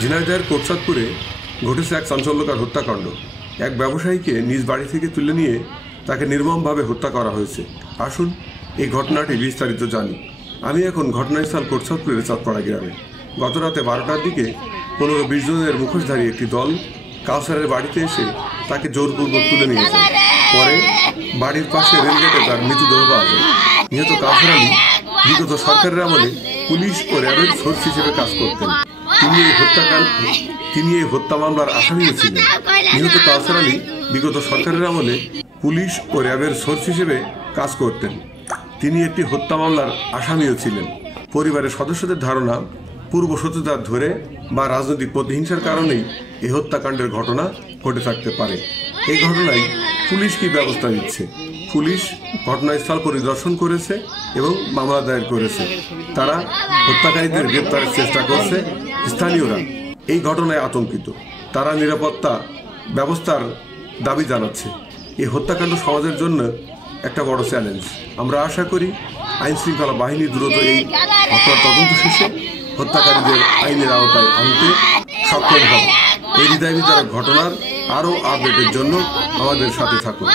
ঝিনাইদহের কোটচাঁদপুরে ঘটেছে এক চাঞ্চল্যকর হত্যাকাণ্ড। এক ব্যবসায়ীকে নিজ বাড়ি থেকে তুলে নিয়ে তাকে নির্মমভাবে হত্যা করা হয়েছে। আসুন এই ঘটনাটি বিস্তারিত জানি। আমি এখন ঘটনাস্থল কোটচাঁদপুরের চাঁদপাড়া গ্রামে। গত রাতে 12টার দিকে 15-20 জনের মুখোশধারী একটি দল কাউসারের বাড়িতে এসে তাকে জোরপূর্বক তুলে নিয়েছে। পরে বাড়ির পাশে রেলগেটে তার মৃতদেহ পাওয়া যায়। নিহত কাউসার আলী বিগত সরকারের আমলে পুলিশ ও র্যাবের সোর্স হিসেবে কাজ করতেন। তিনি এই হত্যা মামলার আসামিও ছিলেন। নিহত কাউসার আলী বিগত সরকারের আমলে পুলিশ ও র্যাবের সোর্স হিসেবে কাজ করতেন। তিনি একটি হত্যা মামলার আসামিও ছিলেন। পরিবারের সদস্যদের ধারণা, পূর্ব শত্রুতা ধরে বা রাজনৈতিক প্রতিহিংসার কারণেই এই হত্যাকাণ্ডের ঘটনা ঘটে থাকতে পারে। এই ঘটনায় পুলিশ কি ব্যবস্থা নিচ্ছে? পুলিশ ঘটনাস্থল পরিদর্শন করেছে এবং মামলা দায়ের করেছে। তারা হত্যাকারীদের গ্রেপ্তারের চেষ্টা করছে। স্থানীয়রা এই ঘটনায় আতঙ্কিত। তারা নিরাপত্তা ব্যবস্থার দাবি জানাচ্ছে। এই হত্যাকাণ্ড সমাজের জন্য একটা বড় চ্যালেঞ্জ। আমরা আশা করি আইন শৃঙ্খলা বাহিনী দ্রুত এই হত্যার তদন্ত শেষে হত্যাকারীদের আইনের আওতায় আনতে সক্ষম হবে। এই হৃদয় বিদারক ঘটনার আরও আপডেটের জন্য আমাদের সাথে থাকুন।